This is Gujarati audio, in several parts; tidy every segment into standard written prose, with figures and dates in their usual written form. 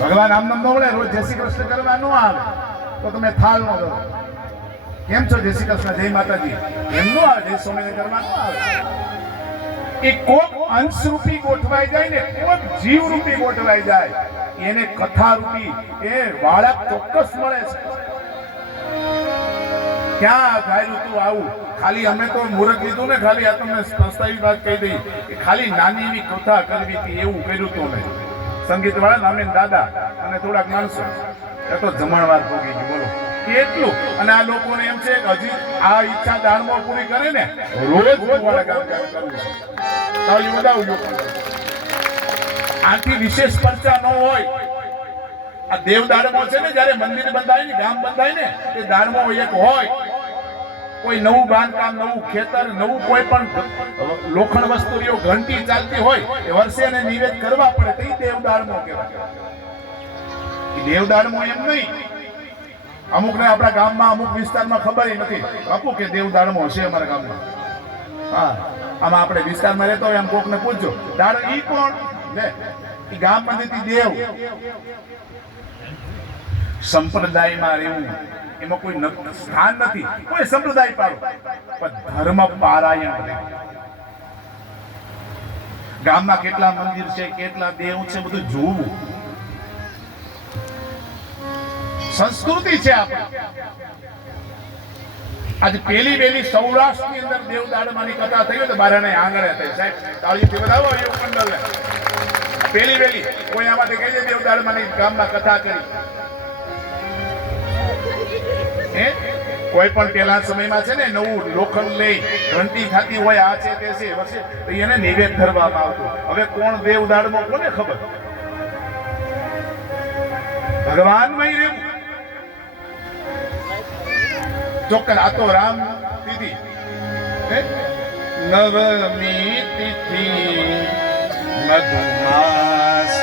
ભગવાન આમ નામ મળે રોજ જય શ્રી કૃષ્ણ કરવા ન આવે તો તમે થાળ ન કરો. કેમ છો જય શ્રી કૃષ્ણ જય માતાજી એમ ન આવે, જય સ્વામિનારાયણ કરવા ન આવે. એ કોક અંશરૂપી ગોઠવાઈ જાય ને, કોક જીવરૂપી ગોઠવાઈ જાય, એને કથા રૂપી એ વાળા ચોક્કસ મળે છે. ક્યાં ગાયરું તું આવું ખાલી અમે તો મુહૂર્ત લીધું ને, ખાલી આ તમને પ્રસ્તાવિક વાત કહી દઈ કે ખાલી નાની એવી કથા કરવી હતી એવું કર્યું હતું ને સંગીત વાળા નામે દાદા અને થોડાક માણસો, એ તો જમણવાર ભોગી ગયું બોલો એટલું. અને આ લોકોને એમ છે કે હજી આ ઈચ્છા દાણમાં પૂરી કરે ને રોજ આથી વિશેષ ચર્ચા ન હોય. આ દેવ દાડમો છે ને, જયારે મંદિર બંધાય ને ગામ બંધાય ને એ દાડમો એક હોય, કોઈ નવું બાંધકામ નવું ખેતર નવું કોઈ પણ લોખંડ વસ્તુઓ ઘંટી ચાલતી હોય એ વર્ષે એને નિવેદ કરવા પડે તો એ દેવ દાડમો કહેવાય. એ દેવ દાડમો એમ નહીં. અમુક ને આપણા ગામમાં અમુક વિસ્તારમાં ખબર નથી બાપુ કે દેવ દાડમો હશે અમારા ગામમાં. હા આમાં આપણે વિસ્તારમાં રહેતો હોય એમ કોક ને પૂછજો દાડ ઈ કોણ લે, એ ગામમાંથી દેવ. સંપ્રદાયમાં રહેવું એમાં કોઈ સ્થાન નથી, કોઈ સંપ્રદાય પાડો પણ ધર્મ પારાયણ રહે. ગામમાં કેટલા મંદિર છે, કેટલા દેવ છે, બધું જોવું સંસ્કૃતિ છે આપણી. આજે પેલી વેલી સૌરાષ્ટ્રની અંદર દેવ દાડમાની કથા થઈ હોય તો બારણે આંગણે થઈ. સાહેબ તાળીથી બતાવો એવું મંડળ ને પેલી વેલી કોઈ આમાંથી કહી દે દેવ દાડમાની ગામમાં કથા કરી. કોઈ પણ પેલા સમયમાં છે ને નવું લોખંડ લઈ ઘંટી ખાતી હોય આ છે તે છે વર્ષે તો એને નિવેદ ધરવામાં આવતું. હવે કોણ દેવ દાડમો કોને ખબર? ભગવાન નહીં રહેવું ચોક્કસ. આ તો રામ તિથિ નવમી તિથિ મધુમાસ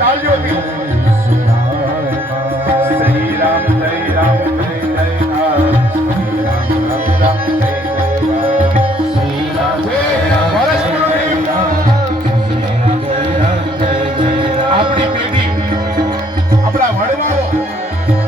તાળીઓથી